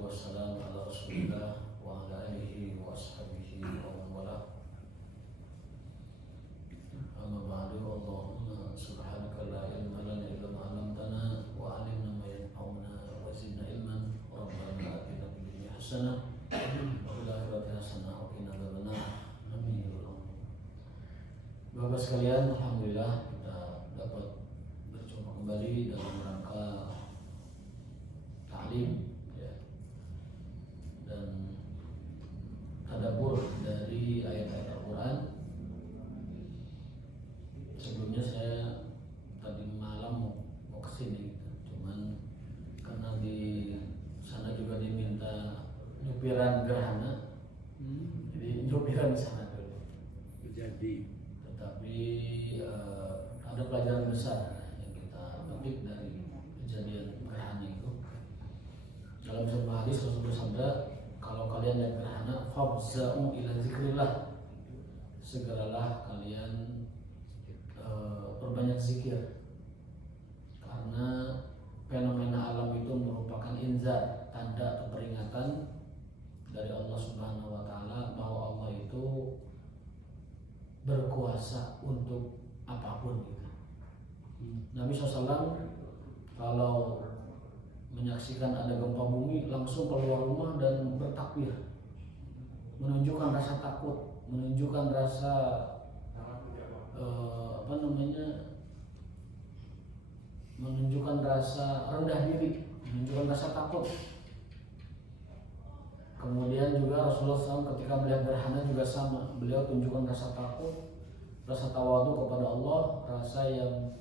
wassalamu ala rasulillah wa ala alihi wa ashabihi wa man wala. Amma ba'du, Allahumma subhanaka la ilma lana illa ma 'allamtana wa 'allimna ma yanfa'una wa zidna ilman. Rabbana atina fid dunya hasanah wa fil akhirati hasanah wa qina adzabannar. Amin ya rabbal alamin. Bapak sekalian, alhamdulillah kita dapat berjumpa kembali dalam rangka ta'lim dan tadabbur dari ayat-ayat Al-Quran. Sebelumnya saya tadi malam mau kesini gitu. Cuman karena di sana juga diminta nyupiran gerhana, jadi nyupiran di sana dulu. Jadi, tetapi ada pelajaran besar yang kita petik dari kejadian gerhana itu. Dalam sebuah hadis Rasulullah bersabda, kalau kalian lihat gerhana, fafza'u ila zikrillah, segeralah kalian berbanyak zikir, karena fenomena alam itu merupakan inzar, tanda atau peringatan dari Allah Subhanahu wa Ta'ala bahwa Allah itu berkuasa untuk apapun gitu. Nabi SAW kalau menyaksikan ada gempa bumi langsung keluar rumah dan bertakbir, menunjukkan rasa takut, menunjukkan rasa menunjukkan rasa rendah diri, menunjukkan rasa takut. Kemudian juga Rasulullah SAW ketika melihat gerhana juga sama, beliau tunjukkan rasa takut, rasa tawadu kepada Allah, rasa yang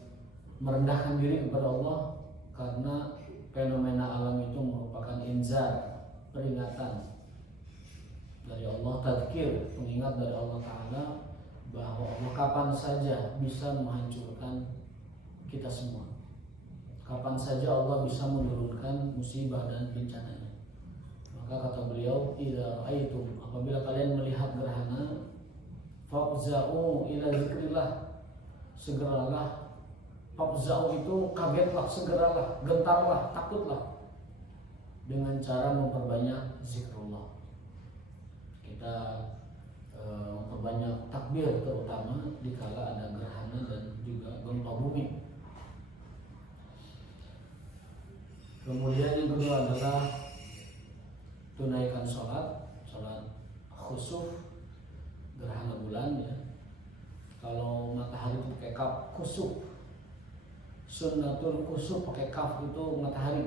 merendahkan diri kepada Allah, karena fenomena alam itu merupakan inzar, peringatan dari Allah, tadzkir, pengingat dari Allah Ta'ala bahwa Allah kapan saja bisa menghancurkan kita semua, kapan saja Allah bisa menurunkan musibah dan bencananya. Maka kata beliau, idza ra'aitum, apabila kalian melihat gerhana, fafza'u ila zikrillah, segeralah. Fafza'u itu kagetlah, segeralah, gentarlah, takutlah, dengan cara memperbanyak zikrullah. Kita memperbanyak takbir, terutama dikala ada gerhana dan juga gempa bumi. Kemudian yang kedua adalah tunaikan sholat khusuf, gerhana bulan ya. Kalau matahari itu pakai kaf, khusuf. Sunnatul khusuf pakai kaf itu matahari.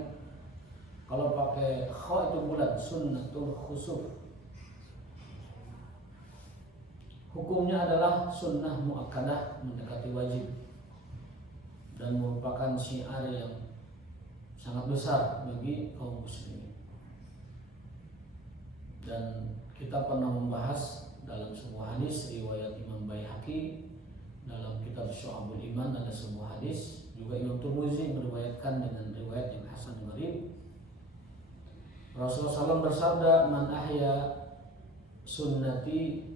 Kalau pakai kha itu bulan, sunnatul khusuf. Hukumnya adalah sunnah muakkadah, mendekati wajib, dan merupakan syiar yang sangat besar bagi kaum muslimin. Dan kita pernah membahas dalam sebuah hadis riwayat Imam Baihaqi dalam kitab Syu'abul Iman, ada sebuah hadis juga Imam Tirmidzi meriwayatkan dengan riwayat yang hasan gharib. Rasulullah SAW bersabda, man ahya sunnati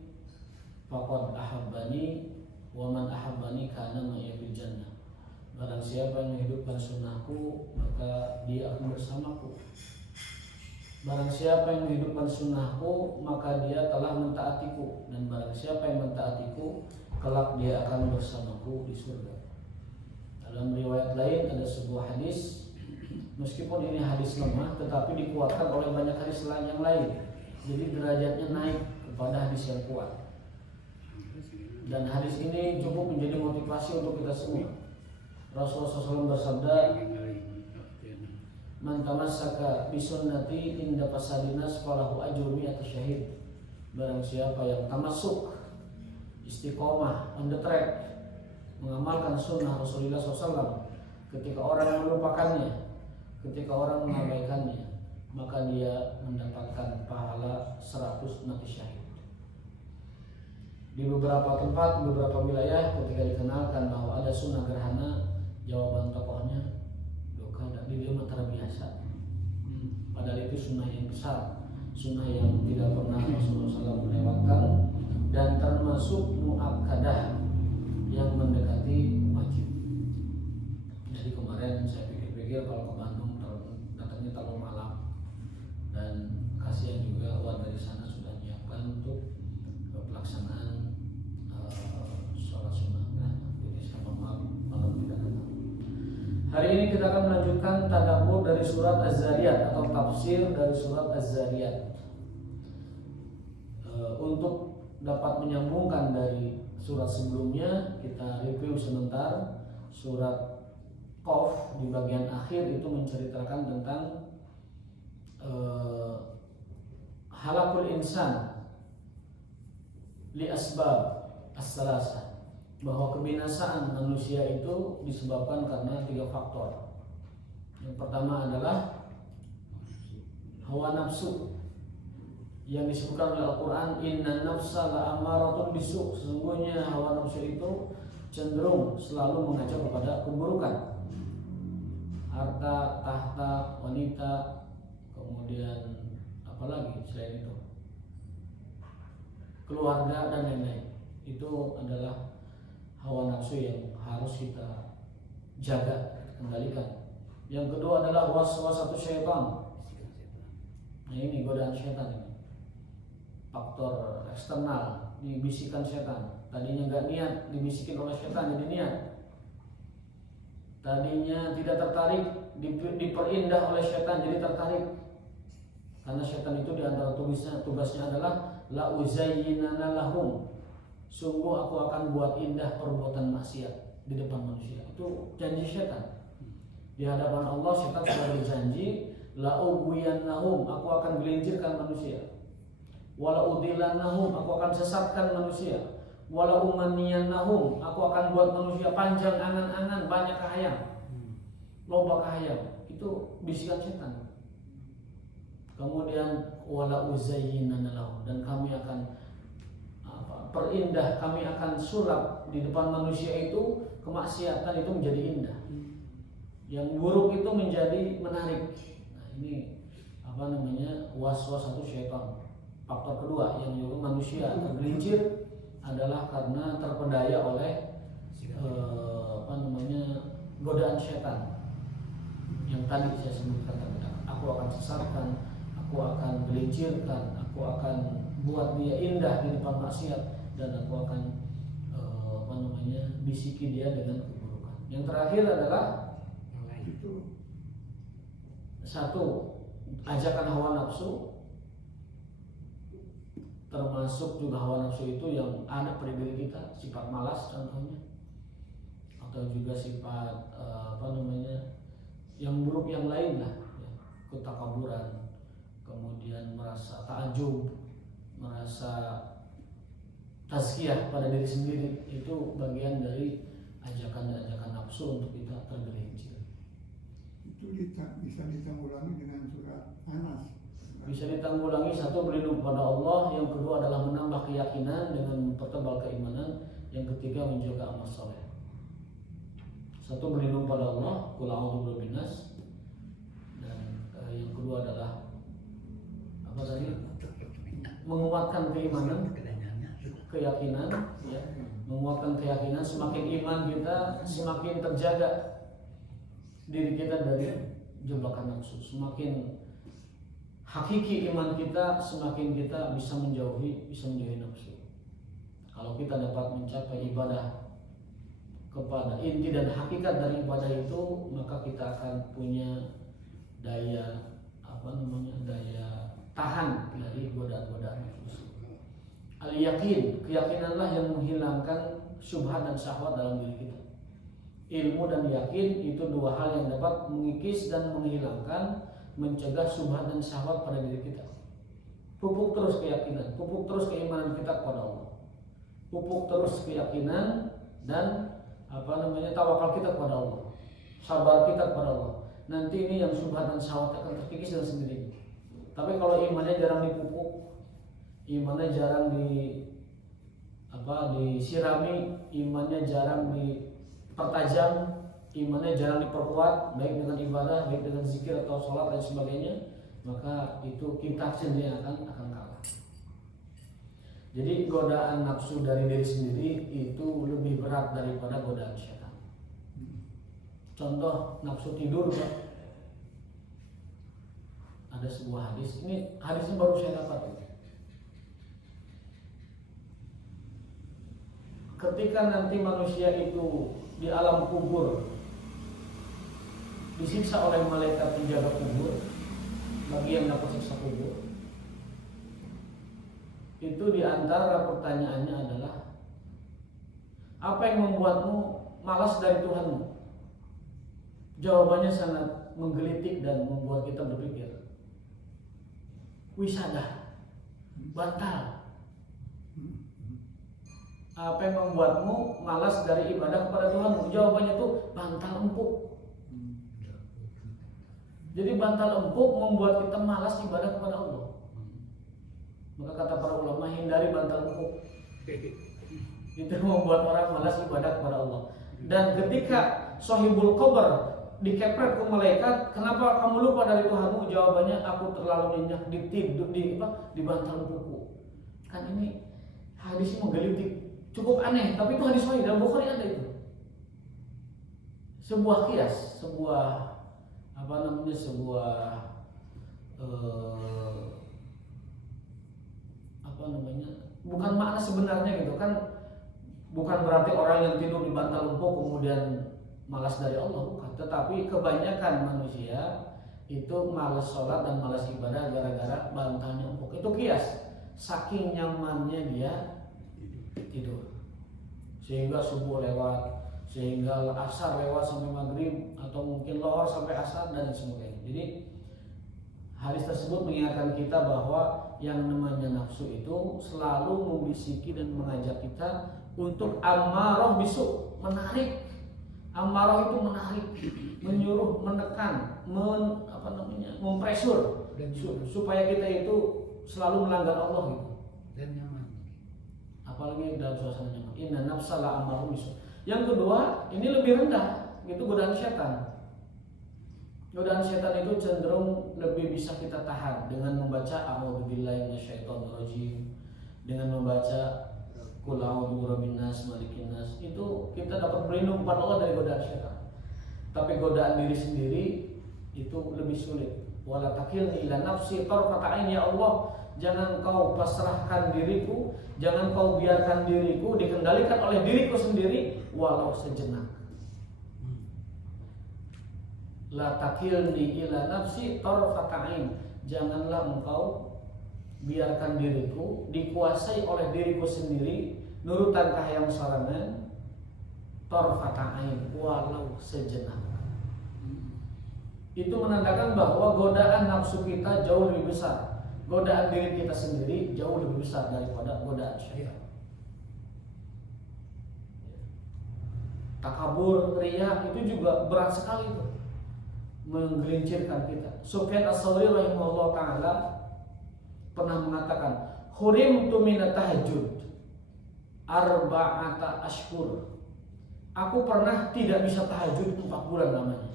faqad ahabbani wa man ahabbani kana ma'iya fil jannah. Barang siapa yang menghidupkan sunnahku, maka dia akan bersamaku. Barang siapa yang menghidupkan sunnahku, maka dia telah mentaatiku. Dan barang siapa yang mentaatiku, kelak dia akan bersamaku di surga. Dalam riwayat lain ada sebuah hadis, meskipun ini hadis lemah, tetapi dikuatkan oleh banyak hadis lain yang lain. Jadi derajatnya naik kepada hadis yang kuat. Dan hadis ini cukup menjadi motivasi untuk kita semua. Rasulullah SAW bersabda, man tamassaka bi sunnati inda fasadinas falahu ajru mi'ati syahid. Barang siapa yang tamassuk, istiqomah, on the track, mengamalkan sunnah Rasulullah SAW, ketika orang melupakannya, ketika orang mengabaikannya, maka dia mendapatkan pahala 100 mati syahid. Di beberapa tempat, beberapa wilayah ketika dikenalkan bahwa ada sunnah gerhana, jawaban tokohnya, di dia matara biasa. Padahal itu sunnah yang besar, sunnah yang tidak pernah Rasulullah SAW melewatkan, dan termasuk muakkadah yang mendekati wajib. Jadi kemarin saya pikir-pikir kalau ke Bandung datangnya terlalu malam, dan Kali ini kita akan melanjutkan tadabbur dari surat Az-Zariyat atau tafsir dari surat Az-Zariyat. Untuk dapat menyambungkan dari surat sebelumnya, kita review sebentar. Surat Qaf di bagian akhir itu menceritakan tentang halakul insan li asbab as-salasah, bahwa kebinasaan manusia itu disebabkan karena 3 faktor. Yang pertama adalah hawa nafsu, yang disebutkan oleh Al-Quran, inna nafsa la'amaratun bisu, sesungguhnya hawa nafsu itu cenderung selalu mengajak kepada keburukan. Harta, tahta, wanita, kemudian apalagi selain itu, keluarga dan lain-lain. Itu adalah hawa nafsu yang harus kita jaga, kendalikan. Yang kedua adalah waswasatu syaitan. Nah ini godaan syaitan ini. Faktor eksternal, dibisikan setan. Tadinya nggak niat, dibisikin oleh setan jadi niat. Tadinya tidak tertarik, diperindah oleh setan jadi tertarik. Karena setan itu diantara tugasnya adalah la uzayyinana lahum, sungguh aku akan buat indah perbuatan maksiat di depan manusia. Itu janji setan. Di hadapan Allah setan sudah berjanji, la ughwiyannahum, aku akan gelincirkan manusia. Wala udillannahum, aku akan sesatkan manusia. Wala umanniyannahum, aku akan buat manusia panjang angan-angan, banyak kahayang, loba kahayang. Itu bisikan setan. Kemudian wala uzayyinana lahum, dan kami akan perindah, kami akan sulap di depan manusia itu kemaksiatan itu menjadi indah, yang buruk itu menjadi menarik. Nah ini waswasatu syaitan. Faktor kedua yang menyebabkan manusia tergelincir adalah karena terpedaya oleh godaan setan yang tadi saya sebutkan tadi. Aku akan sesatkan, aku akan gelincirkan, aku akan buat dia indah di depan maksiat, dan aku akan bisiki dia dengan keburukan. Yang terakhir adalah satu, ajakan hawa nafsu, termasuk juga hawa nafsu itu yang ada pada diri kita, sifat malas contohnya, atau juga sifat yang buruk yang lain lah, ya, ketakaburan, kemudian merasa takjub, merasa tazkiyah pada diri sendiri. Itu bagian dari ajakan-ajakan nafsu untuk kita tergelincir. Itu bisa ditanggulangi dengan surat Anas. Bisa ditanggulangi, satu berlindung kepada Allah, yang kedua adalah menambah keyakinan dengan mempertebal keimanan, yang ketiga menjaga amal saleh. Satu berlindung pada Allah, qul a'udzu birabbin nas, dan yang kedua adalah menguatkan keimanan, keyakinan, ya, menguatkan keyakinan. Semakin iman kita, semakin terjaga diri kita dari jebakan nafsu. Semakin hakiki iman kita, semakin kita bisa menjauhi nafsu. Kalau kita dapat mencapai ibadah kepada inti dan hakikat dari ibadah itu, maka kita akan punya daya daya tahan dari godaan-godaan nafsu. Al-yakin, keyakinanlah yang menghilangkan syubhat dan syahwat dalam diri kita. Ilmu dan yakin itu dua hal yang dapat mengikis dan menghilangkan, mencegah syubhat dan syahwat pada diri kita. Pupuk terus keyakinan, pupuk terus keimanan kita kepada Allah, pupuk terus keyakinan dan tawakal kita kepada Allah, sabar kita kepada Allah. Nanti ini yang syubhat dan syahwat akan terkikis dengan sendirinya. Tapi kalau imannya jarang dipupuk, imannya jarang disirami, imannya jarang dipertajam, imannya jarang diperkuat, baik dengan ibadah, baik dengan zikir atau sholat dan sebagainya, maka itu kita sendiri akan kalah. Jadi godaan nafsu dari diri sendiri itu lebih berat daripada godaan syaitan. Contoh nafsu tidur, ada sebuah hadis. Ini hadisnya baru saya dapat. Ketika nanti manusia itu di alam kubur disiksa oleh malaikat penjaga kubur, bagi yang dapat siksa kubur, itu diantara pertanyaannya adalah apa yang membuatmu malas dari Tuhanmu? Jawabannya sangat menggelitik dan membuat kita berpikir. Wisada, bantal. Apa yang membuatmu malas dari ibadah kepada Tuhanmu? Jawabannya itu bantal empuk. Jadi bantal empuk membuat kita malas ibadah kepada Allah. Maka kata para ulama, hindari bantal empuk. Itu membuat orang malas ibadah kepada Allah. Dan ketika sahibul qabr dikepret ke malaikat, kenapa kamu lupa dari Tuhanmu? Jawabannya, aku terlalu nyenyak di bantal empukku. Kan ini hadis menggelitik, cukup aneh, tapi itu hadis sahih, dalam Bukhari ada itu. Sebuah kias, sebuah bukan makna sebenarnya gitu kan, bukan berarti orang yang tidur di bantal empuk kemudian malas dari Allah, bukan. Tetapi kebanyakan manusia itu malas sholat dan malas ibadah gara-gara bantalnya empuk. Itu kias, saking nyamannya dia tidur, sehingga subuh lewat, sehingga asar lewat sampai maghrib, atau mungkin lohor sampai asar dan sebagainya. Jadi hadis tersebut mengingatkan kita bahwa yang namanya nafsu itu selalu membisiki dan mengajak kita untuk ammarah bisu, menarik. Ammarah itu menarik, menyuruh, menekan, mempresur supaya kita itu selalu melanggar Allah gitu. Dan nyaman. Apalagi dalam suasana nyaman. Inna nafsa la ammarah bisu. Yang kedua, ini lebih rendah, itu godaan setan. Godaan setan itu cenderung lebih bisa kita tahan dengan membaca a'udzubillahi minasyaitonirrajim, dengan membaca qul a'udzu birabbin nas malikin nas. Itu kita dapat berlindung kepada Allah dari godaan setan. Tapi godaan diri sendiri itu lebih sulit. Wala takilni ila nafsi tarfata ain, ya Allah, jangan kau pasrahkan diriku, jangan kau biarkan diriku dikendalikan oleh diriku sendiri walau sejenak. La takilni ila nafsi tarfata ain, janganlah engkau biarkan diriku dikuasai oleh diriku sendiri nurutan kahayang sorangan tarfata ain, walau sejenak. Itu menandakan bahwa godaan nafsu kita jauh lebih besar, godaan diri kita sendiri jauh lebih besar daripada godaan syaitan. Takabur, riya itu juga berat sekali itu, menggelincirkan kita. Sufyan Ats-Tsauri rahimahullah taala pernah mengatakan, "Hurimtu minat tahajud arba'ata ashhur." Aku pernah tidak bisa tahajud 4 bulan lamanya.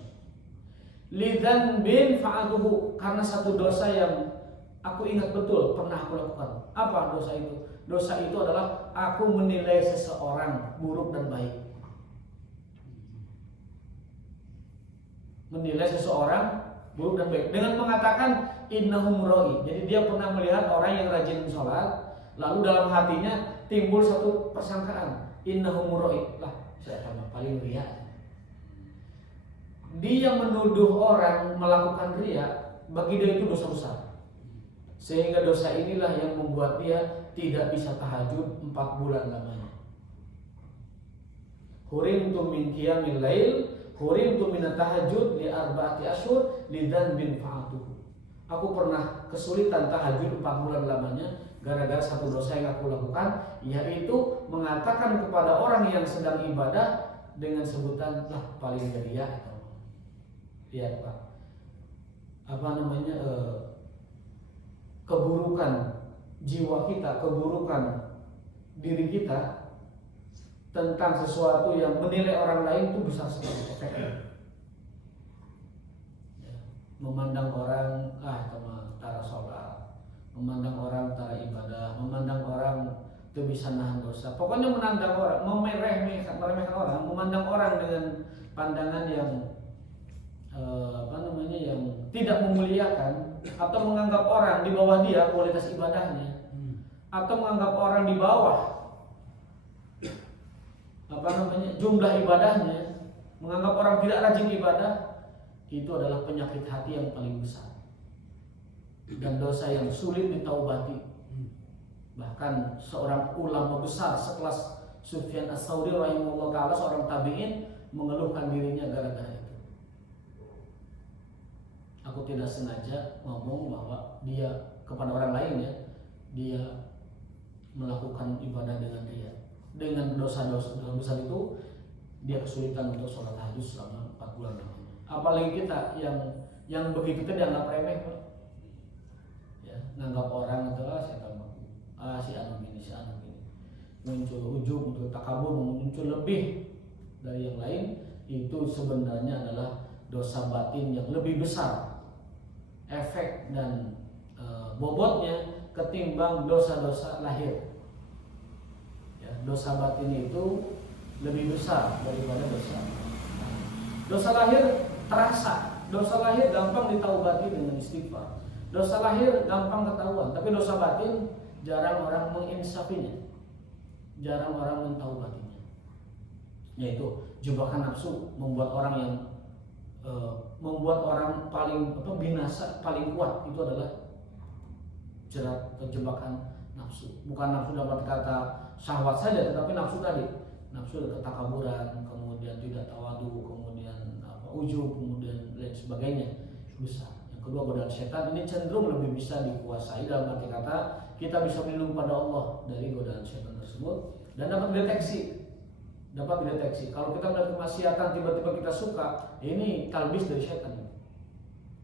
Lidzan bin fa'aluhu, karena satu dosa yang aku ingat betul pernah aku lakukan. Apa dosa itu? Dosa itu adalah aku menilai seseorang buruk dan baik. Menilai seseorang buruk dan baik dengan mengatakan innahum ra'i. Jadi dia pernah melihat orang yang rajin sholat, lalu dalam hatinya timbul satu persangkaan, innahum ra'i. Lah, saya sama paling riya. Dia menuduh orang melakukan riya, bagi dia itu dosa besar. Sehingga dosa inilah yang membuat dia tidak bisa tahajud 4 bulan lamanya. Hurimtu min qiyamil lail, hurimtu minat tahajud li arba'ati ashhur lidzan bin fa'atuhu. Aku pernah kesulitan tahajud 4 bulan lamanya gara-gara satu dosa yang aku lakukan, yaitu mengatakan kepada orang yang sedang ibadah dengan sebutan lah paling riya atau lihat Pak, keburukan jiwa kita, keburukan diri kita tentang sesuatu yang menilai orang lain itu besar sekali efeknya. Memandang orang tara sholat, memandang orang tara ibadah, memandang orang itu bisa nahan dosa. Pokoknya memandang orang, meremehkan orang, memandang orang dengan pandangan yang yang tidak memuliakan, atau menganggap orang di bawah dia kualitas ibadahnya, atau menganggap orang di bawah jumlah ibadahnya, menganggap orang tidak rajin ibadah, itu adalah penyakit hati yang paling besar dan dosa yang sulit ditaubati. Bahkan seorang ulama besar sekelas Sufyan Ats-Tsauri rahimahullah ta'ala, seorang tabi'in, mengeluhkan dirinya gara-gara itu. Aku tidak sengaja ngomong bahwa dia kepada orang lain ya, dia melakukan ibadah dengan riya, dengan dosa-dosa besar itu dia kesulitan untuk sholat tahajud selama 4 bulan lamanya. Apalagi kita yang begitu itu dianggap remeh, Pak. Ya, nganggap orang itu saya tahu, si anu gini, si anu gini. Muncul ujub, muncul takabur, muncul lebih dari yang lain, itu sebenarnya adalah dosa batin yang lebih besar efek dan bobotnya ketimbang dosa-dosa lahir. Ya, dosa batin itu lebih besar daripada dosa lahir. Terasa dosa lahir gampang ditaubati dengan istighfar, dosa lahir gampang ketahuan, tapi dosa batin jarang orang menginsafinya, jarang orang mentaubatinya. Yaitu jebakan nafsu membuat orang yang membuat orang paling binasa, paling kuat itu adalah jerat atau jebakan nafsu. Bukan nafsu dapat kata syahwat saja, tetapi nafsu tadi, nafsu ketakaburan, kemudian tidak tawadu, kemudian ujub, kemudian lain sebagainya besar. Yang kedua, godaan setan ini cenderung lebih bisa dikuasai, dalam arti kata kita bisa berlindung pada Allah dari godaan setan tersebut dan dapat dideteksi. Kalau kita melihat kemaksiatan tiba-tiba kita suka, ini talbis dari setan,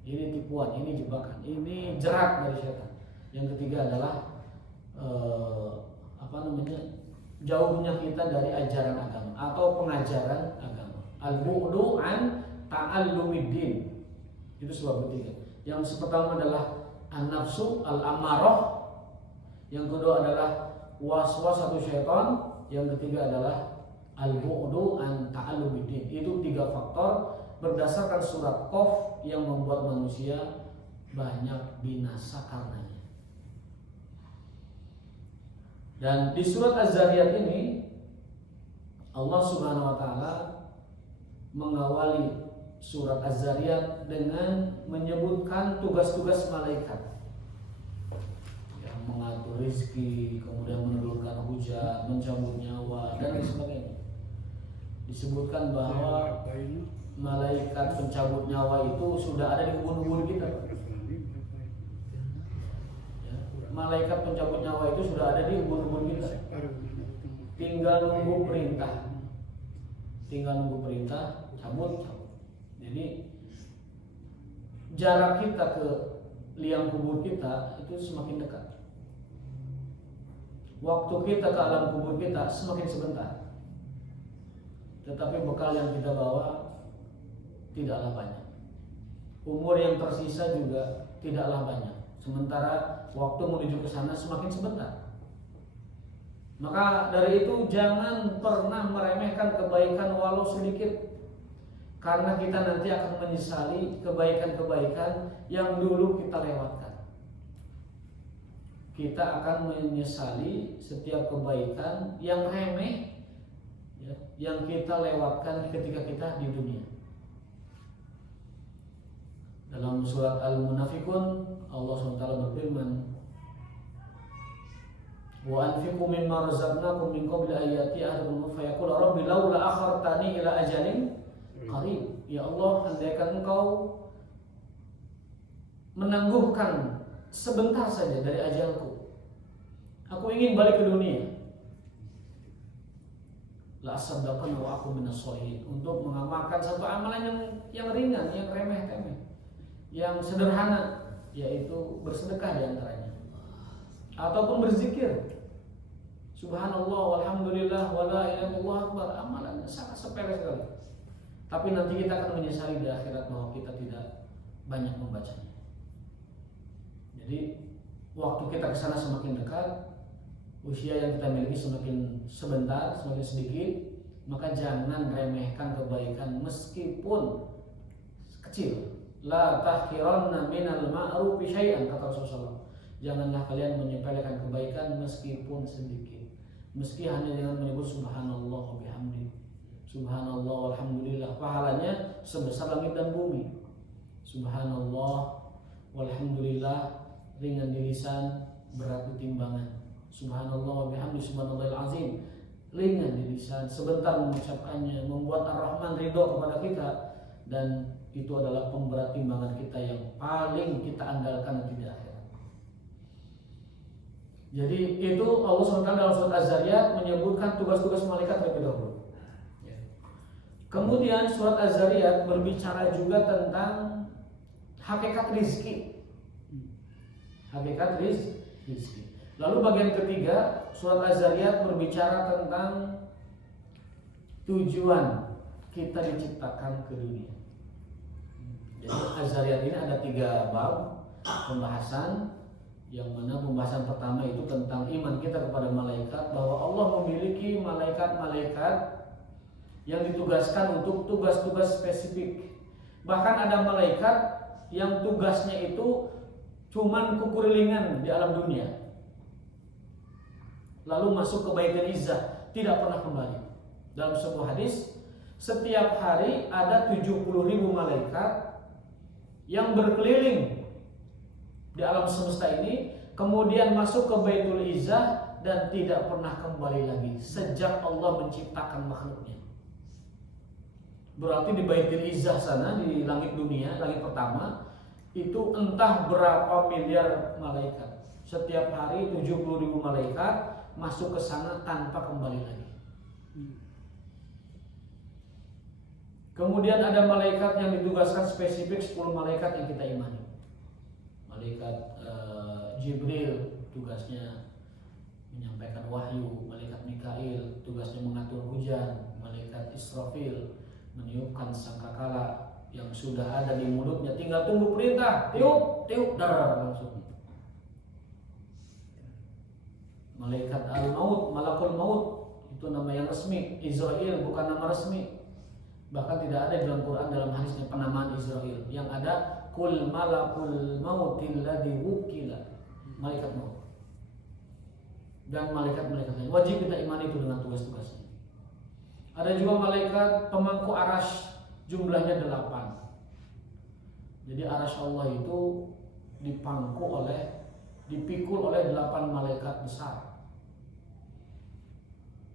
ini tipuan, ini jebakan, ini jerat dari setan. Yang ketiga adalah jauhnya kita dari ajaran agama atau pengajaran agama. Al-bu'du an ta'allumiddin. Itu sebab ketiga. Yang pertama adalah an-nafsu al-ammarah. Yang kedua adalah waswasatu syaitan. Yang ketiga adalah al-bu'du an ta'allumiddin. Itu 3 faktor berdasarkan surat Qaf yang membuat manusia banyak binasa karenanya. Dan di surat Az-Zariyat ini Allah Subhanahu wa taala mengawali surat Az-Zariyat dengan menyebutkan tugas-tugas malaikat yang mengatur rezeki, kemudian menurunkan hujan, mencabut nyawa dan lain sebagainya. Disebutkan bahwa malaikat pencabut nyawa itu sudah ada di ubun-ubun kita. Malaikat pencabut nyawa itu sudah ada di ubun-ubun kita. Tinggal nunggu perintah, cabut. Jadi jarak kita ke liang kubur kita itu semakin dekat. Waktu kita ke alam kubur kita semakin sebentar. Tetapi bekal yang kita bawa tidaklah banyak. Umur yang tersisa juga tidaklah banyak. Sementara waktu menuju ke sana semakin sebentar. Maka dari itu jangan pernah meremehkan kebaikan walau sedikit, karena kita nanti akan menyesali kebaikan-kebaikan yang dulu kita lewatkan. Kita akan menyesali setiap kebaikan yang remeh ya, yang kita lewatkan ketika kita di dunia. Dalam surat Al-Munafiqun Allah SWT berfirman, wa anfiqu mimma razaqnakum min qabli ayati ahadun fa yaqul rabbi laula akhartani ila ajalin qarib. Ya Allah, andaikan engkau menangguhkan sebentar saja dari ajalku, aku ingin balik ke dunia, la asaddaqan wa aku minas sholihin, untuk mengamalkan satu amalan yang ringan, yang remeh-temeh, yang sederhana, yaitu bersedekah diantaranya, ataupun berzikir, subhanallah, walhamdulillah, wala ilaha illallah akbar. Amalannya sangat sepele sekali, tapi nanti kita akan menyesali di akhirat bahwa kita tidak banyak membacanya. Jadi waktu kita kesana semakin dekat, usia yang kita miliki semakin sebentar, semakin sedikit, maka jangan remehkan kebaikan meskipun kecil. La tahqiranna minal ma'rufi syai'an, kata Rasulullah. Janganlah kalian menyepelekan kebaikan meskipun sedikit. Meski hanya dengan menyebut subhanallah wa bihamdi, subhanallah walhamdulillah, pahalanya sebesar langit dan bumi. Subhanallah, walhamdulillah, ringan di lisan, berat di timbangan. Subhanallah wa bihamdi subhanallahil azim, ringan di lisan, sebentar mengucapkannya, membuat Ar-Rahman ridho kepada kita, dan itu adalah pemberat timbangan kita yang paling kita andalkan nanti di akhirat. Jadi itu Allah SWT dalam surat Az-Zariyat menyebutkan tugas-tugas malaikat terlebih dahulu. Kemudian surat Az-Zariyat berbicara juga tentang hakikat rizki. Hakikat rizki. Lalu bagian ketiga surat Az-Zariyat berbicara tentang tujuan kita diciptakan ke dunia. Jadi Az-Zariyat ini ada 3 bab pembahasan, yang mana pembahasan pertama itu tentang iman kita kepada malaikat, bahwa Allah memiliki malaikat-malaikat yang ditugaskan untuk tugas-tugas spesifik. Bahkan ada malaikat yang tugasnya itu cuman kukurilingan di alam dunia, lalu masuk ke Baitul Izzah, tidak pernah kembali. Dalam sebuah hadis, setiap hari ada 70.000 malaikat yang berkeliling di alam semesta ini, kemudian masuk ke Baitul Izzah dan tidak pernah kembali lagi sejak Allah menciptakan makhluknya. Berarti di Baitul Izzah sana, di langit dunia, langit pertama, itu entah berapa miliar malaikat. Setiap hari 70.000 malaikat masuk ke sana tanpa kembali lagi. Kemudian ada malaikat yang ditugaskan spesifik, 10 malaikat yang kita imani. Malaikat Jibril tugasnya menyampaikan wahyu, malaikat Mikail tugasnya mengatur hujan, malaikat Israfil meniupkan sangkakala yang sudah ada di mulutnya, tinggal tunggu perintah, tiup, dar langsung. Malaikat Al-Maut, Malakul Maut, itu nama yang resmi. Israel bukan nama resmi. Bahkan tidak ada dalam Quran, dalam hadisnya penamaan Israel. Yang ada kul malakul mautil ladzi wukila, malaikat maut. Dan malaikat-malaikat lain wajib kita imani itu dengan tugas-tugasnya. Ada juga malaikat pemangku arasy, jumlahnya 8. Jadi arasy Allah itu dipikul oleh 8 malaikat besar.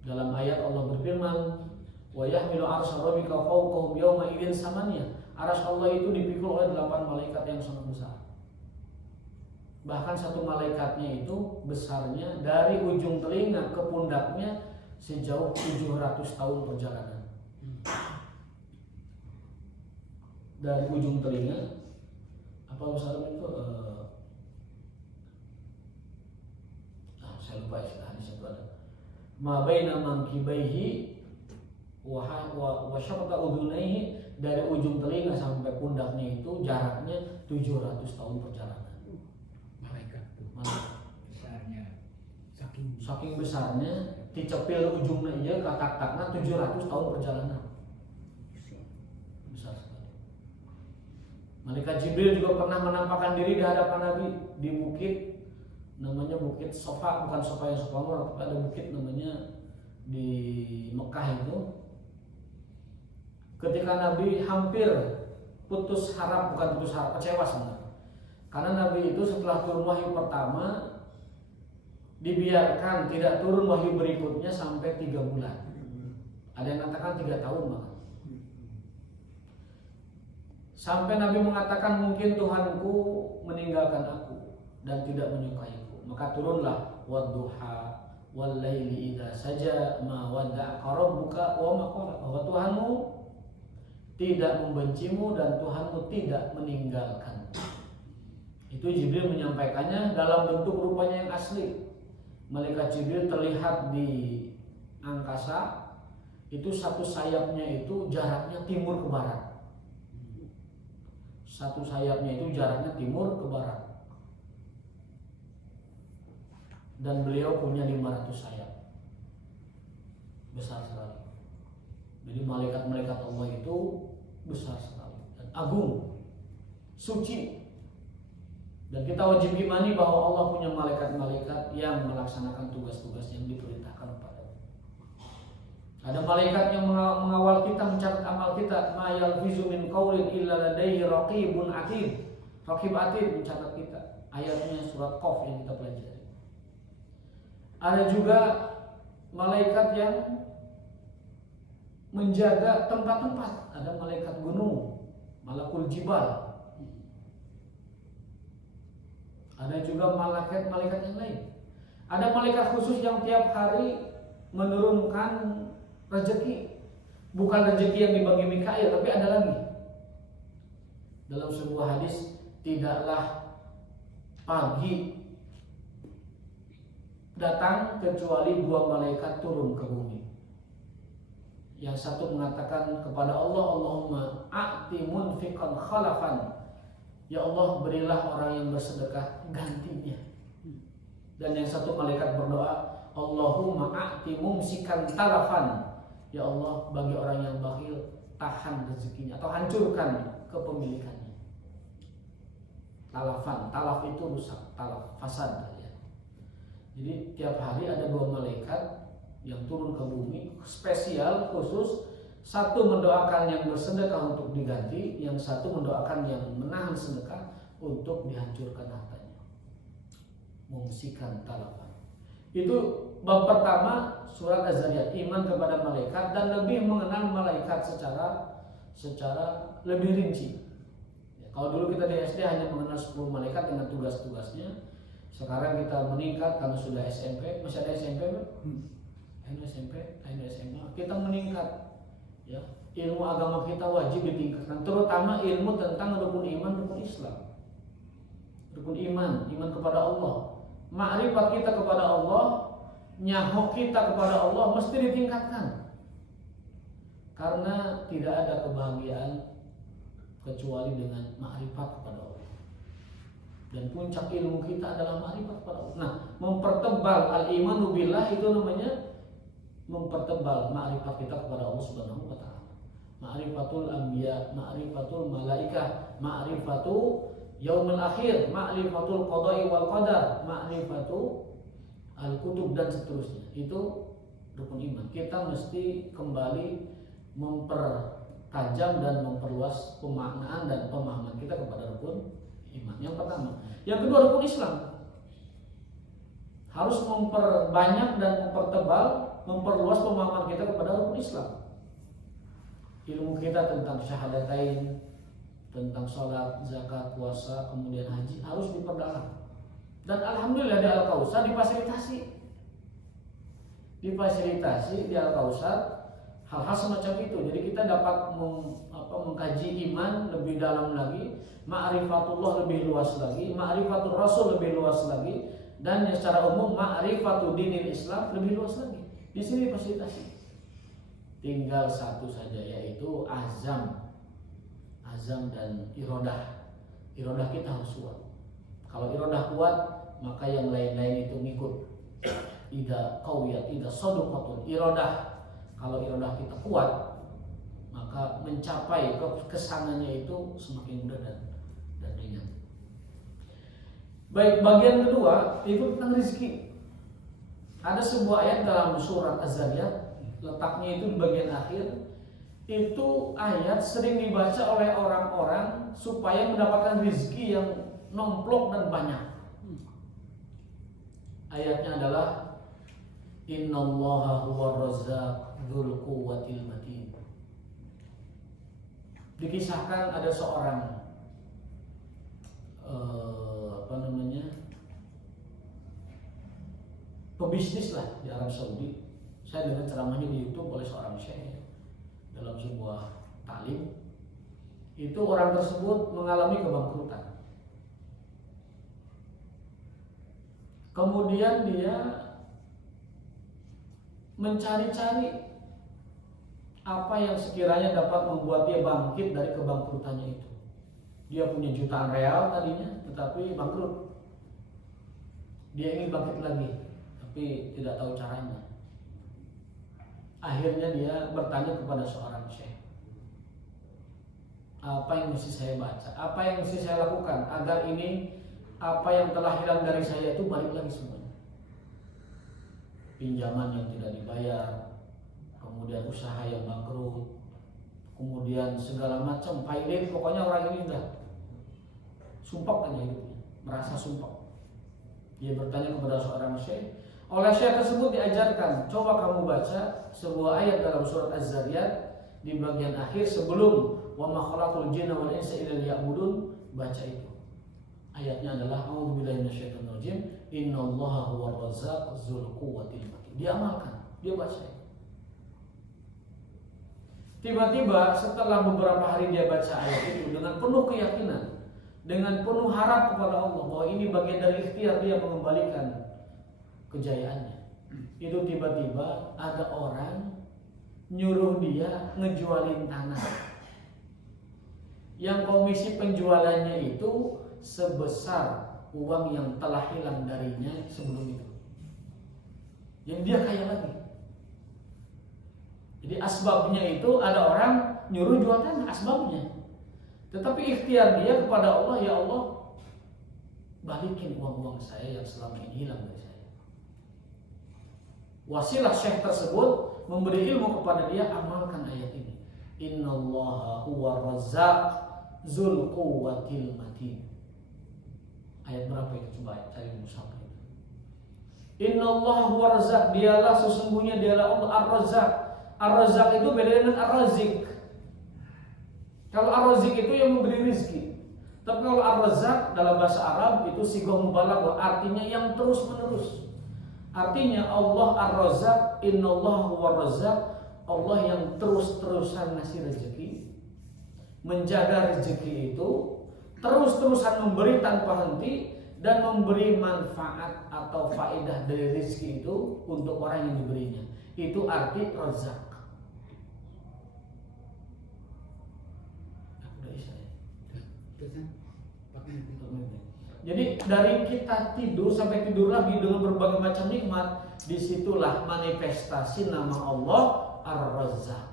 Dalam ayat Allah berfirman, wa yahmilu arsy rabbika fawqahum yawma idzin samaniyah. Arsy Allah itu dipikul oleh 8 malaikat yang sangat besar. Bahkan satu malaikatnya itu besarnya dari ujung telinga ke pundaknya sejauh 700 tahun perjalanan. Dari ujung telinga, apa besarnya itu? Saya lupa istilah hadis itu ada. Ma baina mankibaihi wa syaqqa udunaihi, dari ujung telinga sampai pundaknya itu jaraknya 700 tahun perjalanan. Malaikat tuh besarnya, saking besarnya, dicepil ujungnya aja katak-kataknya 700 tahun perjalanan. Besar sekali. Malaikat Jibril juga pernah menampakkan diri di hadapan Nabi di bukit, namanya Bukit Sofa, bukan Sofa yang Sofa Murah, tapi ada bukit namanya di Mekah itu. Ketika Nabi hampir putus harap, bukan putus harap, kecewa sebenarnya. Karena Nabi itu setelah turun wahyu pertama dibiarkan tidak turun wahyu berikutnya sampai 3 bulan. Ada yang mengatakan 3 tahun bahkan. Sampai Nabi mengatakan mungkin Tuhanku meninggalkan aku dan tidak menyukaiku. Maka turunlah wadduha wal laili idza saja ma wadda'aka rabbuka wa ma qala, bahwa Tuhanmu tidak membencimu dan Tuhanmu tidak meninggalkanmu. Itu Jibril menyampaikannya dalam bentuk rupanya yang asli. Malaikat Jibril terlihat di angkasa, itu satu sayapnya itu jaraknya timur ke barat. Satu sayapnya itu jaraknya timur ke barat. Dan beliau punya 500 sayap. Besar sekali. Jadi malaikat-malaikat Allah itu besar sekali dan agung, suci. Dan kita wajib imani bahwa Allah punya malaikat-malaikat yang melaksanakan tugas-tugas yang diperintahkan kepadanya. Ada malaikat yang mengawal kita, mencatat amal kita. Ma yalfizu min qaulin illa ladaihi raqibun atid. Raqib atid mencatat kita. Ayatnya surat Qaf yang kita pelajari. Ada juga malaikat yang menjaga tempat-tempat. Ada malaikat gunung, malakul jibal. Ada juga malaikat yang lain. Ada malaikat khusus yang tiap hari menurunkan rezeki. Bukan rezeki yang dibagi Mikail, tapi ada lagi. Dalam sebuah hadis, tidaklah pagi datang kecuali 2 malaikat turun ke bumi. Yang satu mengatakan kepada Allah, Allahumma a'ti munfiqan khalafan. Ya Allah, berilah orang yang bersedekah gantinya. Dan yang satu malaikat berdoa, Allahumma a'ti mumsikan talafan. Ya Allah, bagi orang yang bakhil, tahan rezekinya atau hancurkan kepemilikannya. Talafan, talaf itu rusak, talaf, fasad ya. Jadi tiap hari ada 2 malaikat yang turun ke bumi, spesial, khusus. Satu mendoakan yang bersedekah untuk diganti, yang satu mendoakan yang menahan sedekah untuk dihancurkan hartanya. Mumsikan talafan. Itu bab pertama surat Az-Zariyat, iman kepada malaikat dan lebih mengenal malaikat secara lebih rinci. Ya, kalau dulu kita di SD hanya mengenal 10 malaikat dengan tugas-tugasnya. Sekarang kita meningkat karena sudah SMP, masih ada SMP, Pak? Akhirnya SMP, akhirnya SMA. Kita meningkat. Ya, ilmu agama kita wajib ditingkatkan, terutama ilmu tentang rukun iman, rukun Islam. Rukun iman, iman kepada Allah. Ma'rifat kita kepada Allah, nyaho kita kepada Allah mesti ditingkatkan. Karena tidak ada kebahagiaan kecuali dengan ma'rifat kepada Allah. Dan puncak ilmu kita adalah ma'rifat kepada Allah. Nah, mempertebal al-imanu billah itu namanya mempertebal ma'rifat kita kepada Allah Subhanahu wa taala. Ma'rifatul anbiya, ma'rifatul malaikah, ma'rifatu yaumil akhir, ma'rifatul qada'i wal qadar, ma'rifatu al-kutub dan seterusnya. Itu rukun iman. Kita mesti kembali mempertajam dan memperluas pemaknaan dan pemahaman kita kepada rukun iman. Yang pertama. Yang kedua, rukun Islam. Harus memperbanyak dan mempertebal, memperluas pemahaman kita kepada rukun Islam. Ilmu kita tentang syahadatain, tentang sholat, zakat, puasa, kemudian haji harus diperdalam. Dan alhamdulillah di Al-Kautsar difasilitasi di Al-Kautsar hal-hal semacam itu. Jadi kita dapat mengkaji iman lebih dalam lagi, ma'rifatullah lebih luas lagi, ma'rifatul Rasul lebih luas lagi, dan yang secara umum ma'rifatul dinil Islam lebih luas lagi. Di sini difasilitasi. Tinggal satu saja, yaitu azam dan irodah. Irodah kita harus kuat. Kalau irodah kuat, maka yang lain-lain itu ngikut. Ida qawiyat, ida saduqatun. Irodah, kalau irodah kita kuat, maka mencapai kesananya itu semakin mudah dan ringan. Baik, bagian kedua itu tentang rezeki. Ada sebuah ayat dalam surat Az-Zariyat, letaknya itu di bagian akhir. Itu ayat sering dibaca oleh orang-orang supaya mendapatkan rezeki yang nomplok dan banyak. Ayatnya adalah Innallaha huwar razzaq dzul quwwatil matin. Dikisahkan ada seorang pebisnis lah di Arab Saudi. Saya dengar ceramahnya di YouTube oleh seorang syekh dalam sebuah taklim. Itu orang tersebut mengalami kebangkrutan. Kemudian dia mencari-cari apa yang sekiranya dapat membuat dia bangkit dari kebangkrutannya itu. Dia punya jutaan real tadinya, tetapi bangkrut. Dia ingin bangkit lagi, tapi tidak tahu caranya. Akhirnya dia bertanya kepada seorang syekh, apa yang mesti saya baca, apa yang mesti saya lakukan agar ini apa yang telah hilang dari saya itu balik lagi semuanya. Pinjaman yang tidak dibayar, kemudian usaha yang bangkrut, kemudian segala macam failure, pokoknya orang ini udah sumpah kan hidupnya, merasa sumpah. Dia bertanya kepada seorang syekh. Oleh syekh tersebut diajarkan, coba kamu baca sebuah ayat dalam surat Az-Zariyat di bagian akhir sebelum wa ma khalaqul jinna wal insa illa liya'budun, baca itu. Ayatnya adalah a'udzubillahi minasyaitonir rajim, innallaha huwar razzaq dzul quwwatil matin. Dia amalkan, dia baca itu. Tiba-tiba setelah beberapa hari dia baca ayat itu dengan penuh keyakinan, dengan penuh harap kepada Allah bahwa ini bagian dari ikhtiar dia mengembalikan kejayaannya. Itu tiba-tiba ada orang nyuruh dia ngejualin tanah yang komisi penjualannya itu sebesar uang yang telah hilang darinya sebelum itu. Jadi dia kaya lagi. Jadi asbabnya itu ada orang nyuruh jual tanah, asbabnya. Tetapi ikhtiar dia kepada Allah, ya Allah, balikin uang-uang saya yang selama ini hilang dari saya. Wasilah syekh tersebut memberi ilmu kepada dia, amalkan ayat ini. Innallaha huwar razzaq dzul quwwatil matin. Ayat berapa itu? Coba cari mushaf itu. Innallaha huwar razzaq, dialah sesungguhnya dialah Allah ar-razzaq. Ar-razzaq itu beda dengan ar-razik. Kalau ar-razik itu yang memberi rizki. Tapi kalau ar-razzaq dalam bahasa Arab itu sighah mubalaghah, artinya yang terus-menerus. Artinya Allah ar-razzaq, innallaha huwar razzaq, Allah yang terus-terusan ngasih rezeki, menjaga rezeki itu, terus-terusan memberi tanpa henti dan memberi manfaat atau faedah dari rezeki itu untuk orang yang diberinya. Itu arti razzaq. Jadi dari kita tidur sampai tidur lagi dengan berbagai macam nikmat, disitulah manifestasi nama Allah Ar-Razzaq.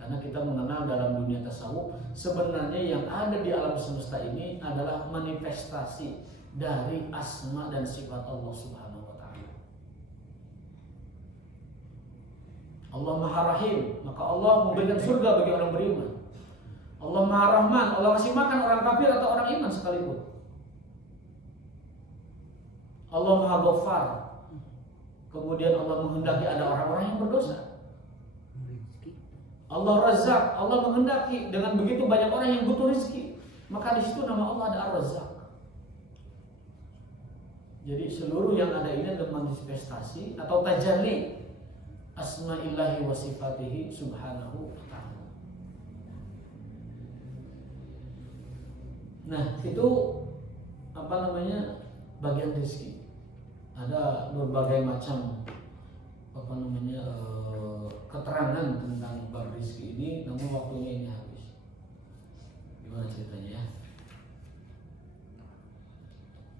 Karena kita mengenal dalam dunia tasawuf, sebenarnya yang ada di alam semesta ini adalah manifestasi dari asma dan sifat Allah Subhanahu wa ta'ala. Allah Maha Rahim, maka Allah memberikan surga bagi orang beriman. Allah Maha Rahman, Allah kasih makan orang kafir atau orang iman sekalipun. Allah Maha Ghaffar, kemudian Allah menghendaki ada orang-orang yang berdosa. Allah Razzaq, Allah menghendaki dengan begitu banyak orang yang butuh rezeki, maka di situ nama Allah ada Ar-Razzaq. Jadi seluruh yang ada ini adalah manifestasi atau tajalli asma'illahi wa sifatihi subhanahu wa ta'ala. Nah, itu bagian rezeki. Ada berbagai macam keterangan tentang bab rezeki ini, namun waktunya ini habis. Gimana ceritanya ya?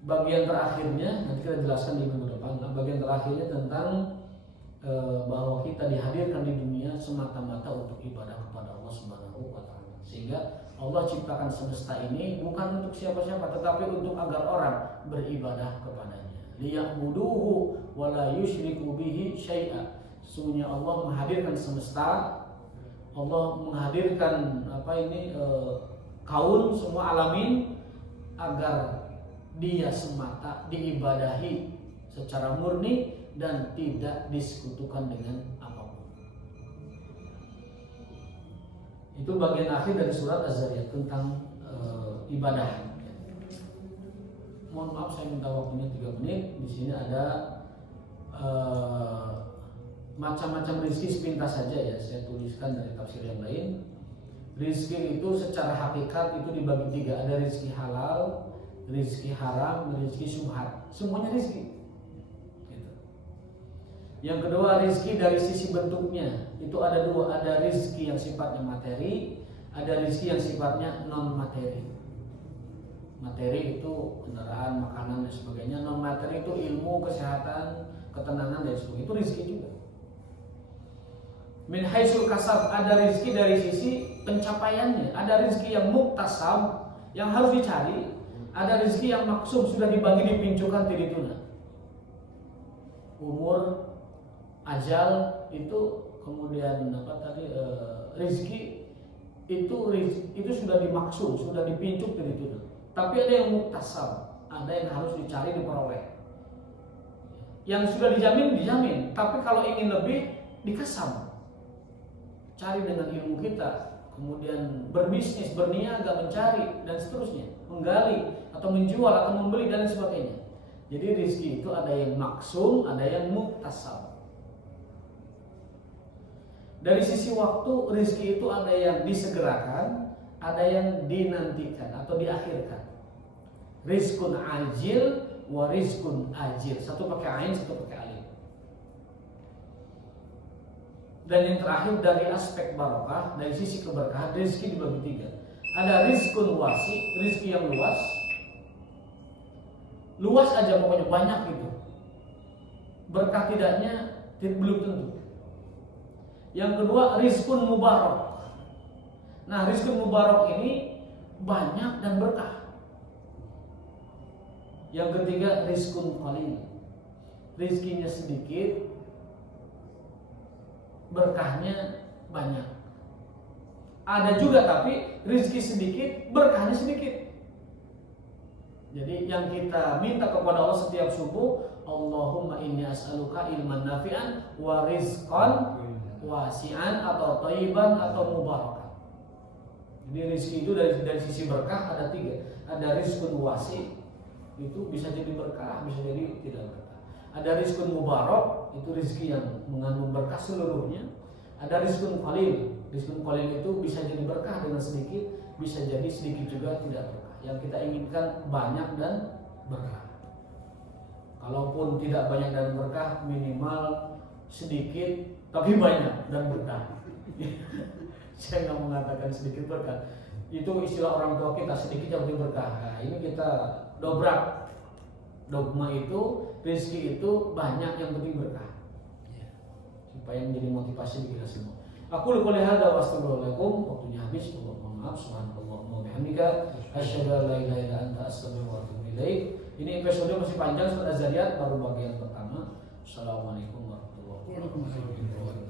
Bagian terakhirnya nanti kita jelaskan di minggu depan. Bagian terakhirnya tentang bahwa kita dihadirkan di dunia semata-mata untuk ibadah kepada Allah Subhanahu wa ta'ala. Sehingga Allah ciptakan semesta ini bukan untuk siapa-siapa, tetapi untuk agar orang beribadah kepadanya. Liya'buduhu wa la yusyriku bihi syai'a. Sesungguhnya Allah menghadirkan semesta, Allah menghadirkan kaun semua alamin agar dia semata diibadahi secara murni dan tidak disekutukan dengan apapun. Itu bagian akhir dari surat Az-Zariyat tentang ibadah. Mohon maaf saya minta waktunya 3 menit. Di sini ada macam-macam rezeki sepintas saja ya. Saya tuliskan dari tafsir yang lain. Rezeki itu secara hakikat itu dibagi 3. Ada rezeki halal, rezeki haram, rezeki syubhat. Semuanya rezeki. Gitu. Yang kedua, rezeki dari sisi bentuknya itu ada 2. Ada rezeki yang sifatnya materi, ada rezeki yang sifatnya non materi. Materi itu kendaraan, makanan dan sebagainya. Non materi itu ilmu, kesehatan, ketenangan dan sebagainya. Itu rezeki juga. Min haitsul kasab, ada rezeki dari sisi pencapaiannya. Ada rezeki yang muktasab yang harus dicari. Ada rezeki yang maksum sudah dibagi, dipincukan, tidituna. umur, ajal itu, kemudian apa tadi rizki itu sudah dimaksud, sudah dipincuk dari itu. Tapi ada yang muktasab, ada yang harus dicari, diperoleh. Yang sudah dijamin, tapi kalau ingin lebih dikasam. Cari dengan ilmu kita, kemudian berbisnis, berniaga, mencari dan seterusnya, menggali atau menjual atau membeli dan sebagainya. Jadi rizki itu ada yang maksum, ada yang muktasab. Dari sisi waktu, rizki itu ada yang disegerakan, ada yang dinantikan atau diakhirkan. Rizkun ajil wa rizkun ajil. Satu pakai ain, satu pakai alif. Dan yang terakhir dari aspek barokah, dari sisi keberkahan, rizki dibagi 3. Ada rizkun wasi, rizki yang luas. Luas aja pokoknya, banyak gitu. Berkah tidaknya belum tentu. Yang kedua rizkun mubarak. Nah, rizkun mubarak ini banyak dan berkah. Yang ketiga rizkun qalil. Rizkinya sedikit, berkahnya banyak. Ada juga tapi rizki sedikit, berkahnya sedikit. Jadi yang kita minta kepada Allah setiap subuh, Allahumma inni as'aluka ilman nafi'an wa rizqan wasi'an atau thayyiban atau mubarakan. Jadi rizki itu dari sisi berkah ada 3. Ada rizkun wasi, itu bisa jadi berkah, bisa jadi tidak berkah. Ada rizkun mubarak, itu rizki yang mengandung berkah seluruhnya. Ada rizkun qalil. Rizkun qalil itu bisa jadi berkah dengan sedikit, bisa jadi sedikit juga tidak berkah. Yang kita inginkan banyak dan berkah. Kalaupun tidak banyak dan berkah, minimal sedikit tapi banyak dan berkah. Saya nggak mengatakan sedikit berkah. Itu istilah orang tua kita, sedikit yang penting berkah. Nah, ini kita dobrak. Dogma itu, rezeki itu banyak yang penting berkah. Supaya menjadi motivasi bagi kita semua. Aku lupa lihat wa astagfirullahaladzim. Waktunya habis. Mohon maaf. Subhanallah wa bihamdika asyhadu an la ilaha illa anta astaghfiruka wa atubu ilaik. Ini episode masih panjang, surat Az-Zariyat baru bagian pertama. Assalamualaikum warahmatullahi wabarakatuh.